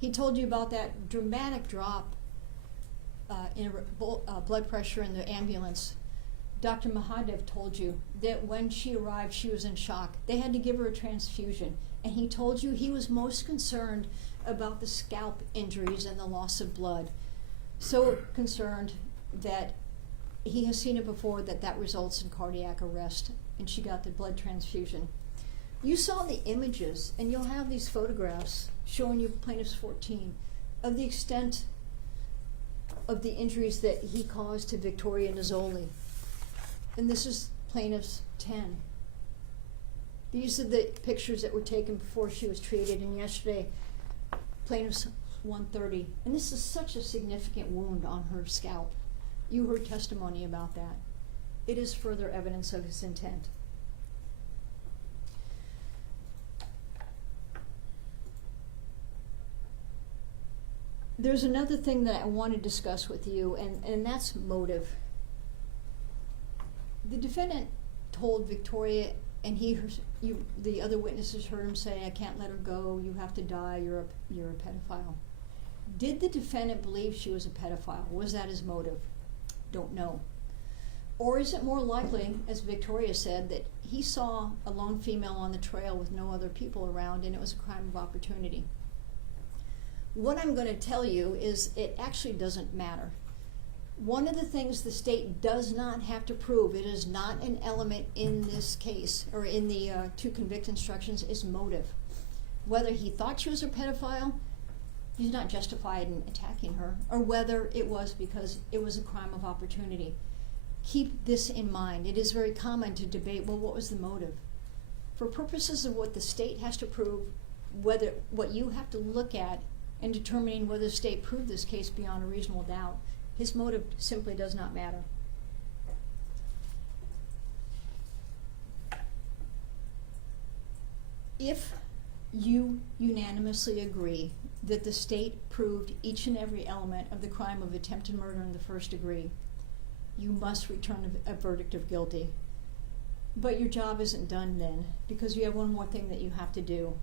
He told you about that dramatic drop in blood pressure in the ambulance. Dr. Mahadev told you that when she arrived, she was in shock. They had to give her a transfusion. And he told you he was most concerned about the scalp injuries and the loss of blood. So concerned that he has seen it before, that results in cardiac arrest, and she got the blood transfusion. You saw the images, and you'll have these photographs showing you plaintiff's 14 of the extent of the injuries that he caused to Victoria Nizzoli. And this is plaintiff's 10. These are the pictures that were taken before she was treated, and yesterday, plaintiff's 130. And this is such a significant wound on her scalp. You heard testimony about that. It is further evidence of his intent. There's another thing that I want to discuss with you, and that's motive. The defendant told Victoria, and the other witnesses heard him say, "I can't let her go, you have to die, you're a pedophile." Did the defendant believe she was a pedophile? Was that his motive? Don't know. Or is it more likely, as Victoria said, that he saw a lone female on the trail with no other people around and it was a crime of opportunity? What I'm going to tell you is it actually doesn't matter. One of the things the state does not have to prove, it is not an element in this case, or in the to convict instructions, is motive. Whether he thought she was a pedophile, he's not justified in attacking her, or whether it was because it was a crime of opportunity. Keep this in mind. It is very common to debate, well, what was the motive? For purposes of what the state has to prove, what you have to look at in determining whether the state proved this case beyond a reasonable doubt, his motive simply does not matter. If you unanimously agree that the state proved each and every element of the crime of attempted murder in the first degree, you must return a verdict of guilty. But your job isn't done then, because you have one more thing that you have to do.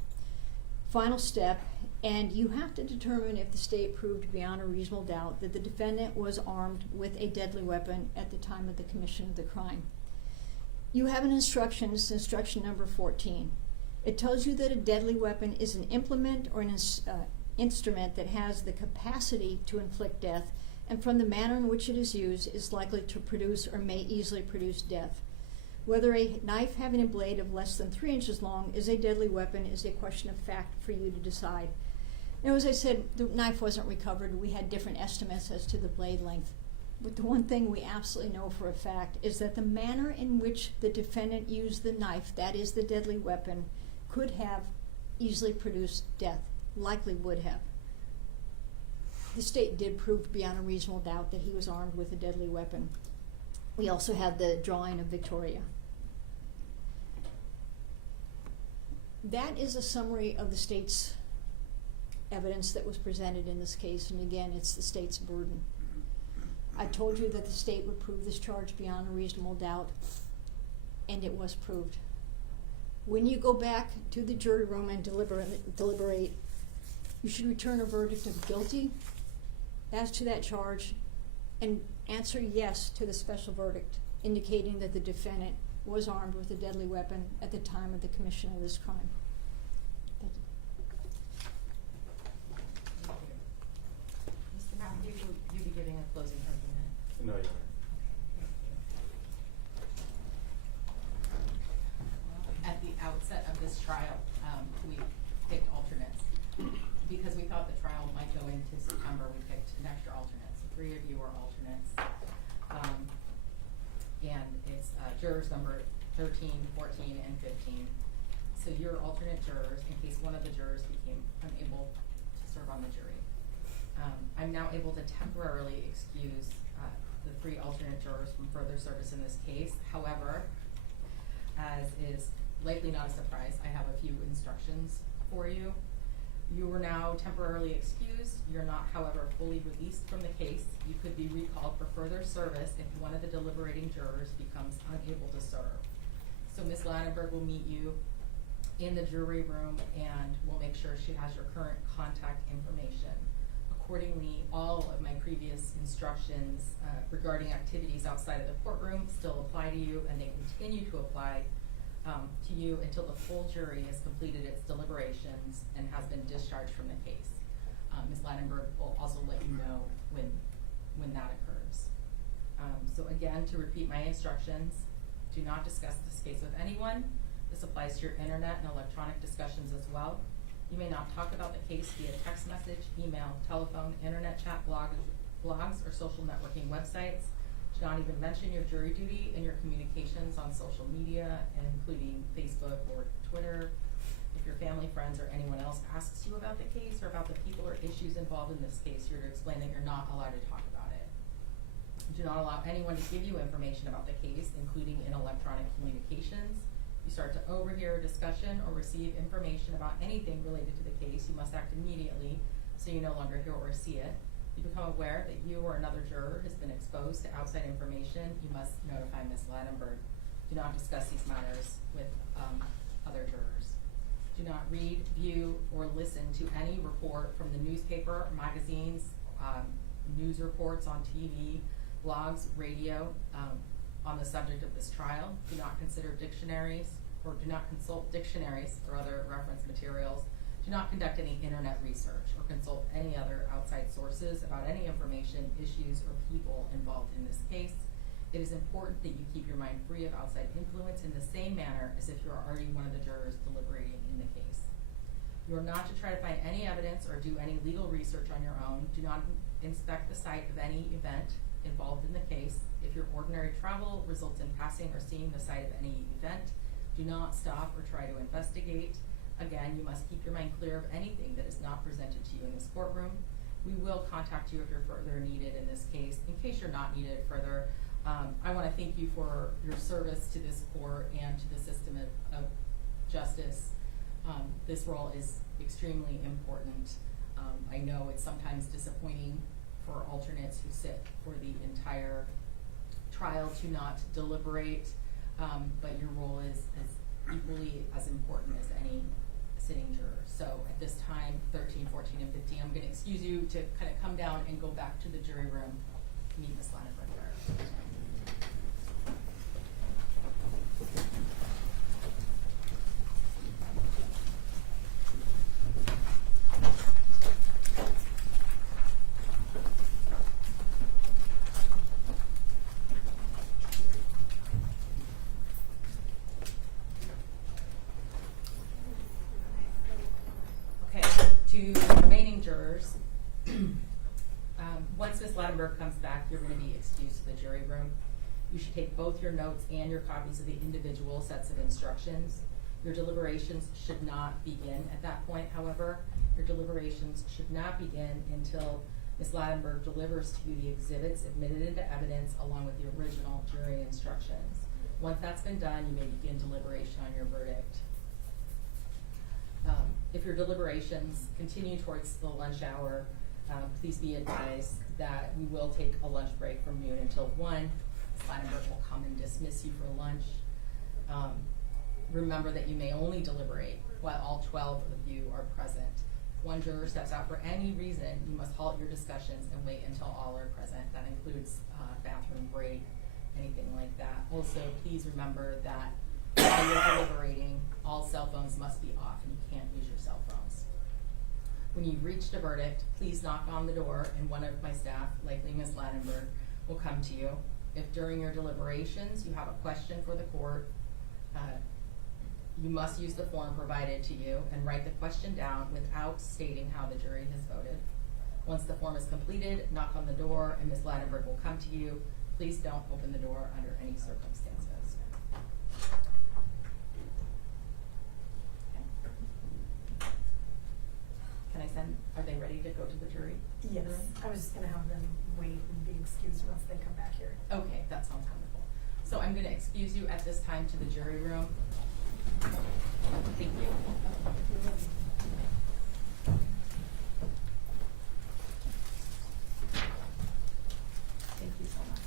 Final step, and you have to determine if the state proved beyond a reasonable doubt that the defendant was armed with a deadly weapon at the time of the commission of the crime. You have an instruction, it's instruction number 14. It tells you that a deadly weapon is an implement or an instrument that has the capacity to inflict death, and from the manner in which it is used is likely to produce or may easily produce death. Whether a knife having a blade of less than 3 inches long is a deadly weapon is a question of fact for you to decide. Now, as I said, the knife wasn't recovered. We had different estimates as to the blade length. But the one thing we absolutely know for a fact is that the manner in which the defendant used the knife, that is the deadly weapon, could have easily produced death, likely would have. The state did prove beyond a reasonable doubt that he was armed with a deadly weapon. We also have the drawing of Victoria. That is a summary of the state's evidence that was presented in this case, and again, it's the state's burden. I told you that the state would prove this charge beyond a reasonable doubt, and it was proved. When you go back to the jury room and deliberate, you should return a verdict of guilty as to that charge and answer yes to the special verdict, indicating that the defendant was armed with a deadly weapon at the time of the commission of this crime. Thank you. Mr. Matthew, will you be giving a closing argument? No, Your Honor. At the outset of this trial, we picked alternates. Because we thought the trial might go into September, we picked an extra alternate. So 3 of you are alternates. And it's jurors number 13, 14, and 15. So you're alternate jurors in case one of the jurors became unable to serve on the jury. I'm now able to temporarily excuse the 3 alternate jurors from further service in this case. However, as is likely not a surprise, I have a few instructions for you. You are now temporarily excused. You're not, however, fully released from the case. You could be recalled for further service if one of the deliberating jurors becomes unable to serve. So Ms. Ladenburg will meet you in the jury room and we'll make sure she has your current contact information. Accordingly, all of my previous instructions regarding activities outside of the courtroom still apply to you, and they continue to apply to you until the full jury has completed its deliberations and has been discharged from the case. Ms. Ladenburg will also let you know when that occurs. So again, to repeat my instructions, do not discuss this case with anyone. This applies to your internet and electronic discussions as well. You may not talk about the case via text message, email, telephone, internet chat, blogs, or social networking websites. Do not even mention your jury duty in your communications on social media, including Facebook or Twitter. If your family, friends, or anyone else asks you about the case or about the people or issues involved in this case, you're to explain that you're not allowed to talk about it. Do not allow anyone to give you information about the case, including in electronic communications. If you start to overhear a discussion or receive information about anything related to the case, you must act immediately so you no longer hear or see it. If you become aware that you or another juror has been exposed to outside information, you must notify Ms. Ladenburg. Do not discuss these matters with other jurors. Do not read, view, or listen to any report from the newspaper, magazines, news reports on TV, blogs, radio, on the subject of this trial. Do not consider dictionaries or do not consult dictionaries or other reference materials. Do not conduct any internet research or consult any other outside sources about any information, issues, or people involved in this case. It is important that you keep your mind free of outside influence in the same manner as if you are already one of the jurors deliberating in the case. You are not to try to find any evidence or do any legal research on your own. Do not inspect the site of any event involved in the case. If your ordinary travel results in passing or seeing the site of any event, do not stop or try to investigate. Again, you must keep your mind clear of anything that is not presented to you in this courtroom. We will contact you if you're further needed in this case. In case you're not needed further, I want to thank you for your service to this court and to the system of justice. This role is extremely important. I know it's sometimes disappointing for alternates who sit for the entire trial to not deliberate, but your role is equally as important as any sitting juror. So at this time, 13, 14, and 15, I'm going to excuse you to kind of come down and go back to the jury room to meet Ms. Ladenburg there. To the remaining jurors, once Ms. Ladenburg comes back, you're going to be excused to the jury room. You should take both your notes and your copies of the individual sets of instructions. Your deliberations should not begin at that point, however. Your deliberations should not begin until Ms. Ladenburg delivers to you the exhibits admitted into evidence along with the original jury instructions. Once that's been done, you may begin deliberation on your verdict. If your deliberations continue towards the lunch hour, please be advised that we will take a lunch break from noon until 1. Ms. Ladenburg will come and dismiss you for lunch. Remember that you may only deliberate while all 12 of you are present. If one juror steps out for any reason, you must halt your discussions and wait until all are present. That includes bathroom break, anything like that. Also, please remember that while you're deliberating, all cell phones must be off and you can't use your cell phones. When you've reached a verdict, please knock on the door and one of my staff, likely Ms. Ladenburg, will come to you. If during your deliberations you have a question for the court, you must use the form provided to you and write the question down without stating how the jury has voted. Once the form is completed, knock on the door and Ms. Ladenburg will come to you. Please don't open the door under any circumstances. Can I send, are they ready to go to the jury? Yes, I was just gonna have them wait and be excused once they come back here. Okay, that sounds wonderful. So I'm gonna excuse you at this time to the jury room. Thank you. Thank you so much.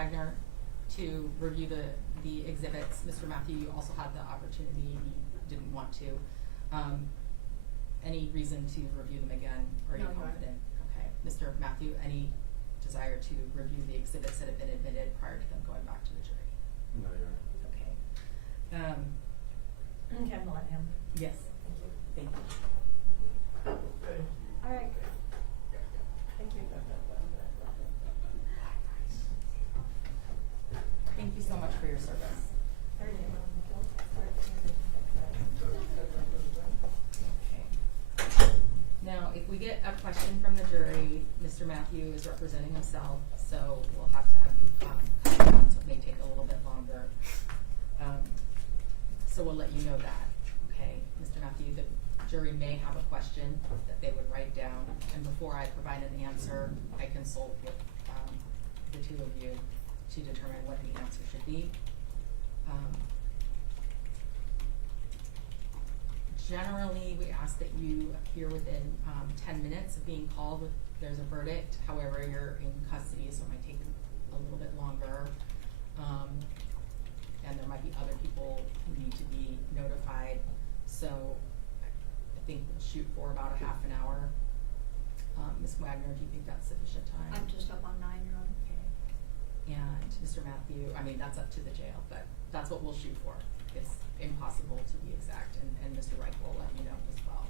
Wagner to review the exhibits. Mr. Matthew, you also had the opportunity, you didn't want to. Any reason to review them again? Are you No, Your Honor. confident? Okay. Mr. Matthew, any desire to review the exhibits that have been admitted prior to them going back to the jury? No, Your Honor. Okay. Okay, I'm gonna let him. Yes. Thank you. Thank you. All right. Thank you. Thank you so much for your service. Very good. Okay. Now, if we get a question from the jury, Mr. Matthew is representing himself, so we'll have to have you come out, so it may take a little bit longer. So we'll let you know that, okay? Mr. Matthew, the jury may have a question that they would write down, and before I provide an answer, I consult with the two of you to determine what the answer should be. Generally, we ask that you appear within 10 minutes of being called if there's a verdict. However, you're in custody, so it might take a little bit longer. And there might be other people who need to be notified. So I think we'll shoot for about a half an hour. Ms. Wagner, do you think that's sufficient time? I'm just up on 9, Your Honor. Okay. And Mr. Matthew, I mean, that's up to the jail, but that's what we'll shoot for. It's impossible to be exact, and Mr. Reich will let you know as well.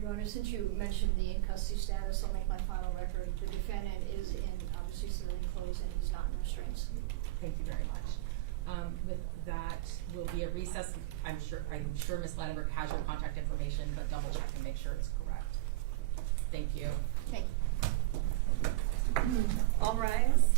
Your Honor, since you mentioned the in-custody status, I'll make my final record. The defendant is in, obviously, civilian clothes, and he's not in restraints. Thank you very much. With that, we'll be at recess. I'm sure Ms. Landenberg has your contact information, but double check and make sure it's correct. Thank you. Thank you. All rise.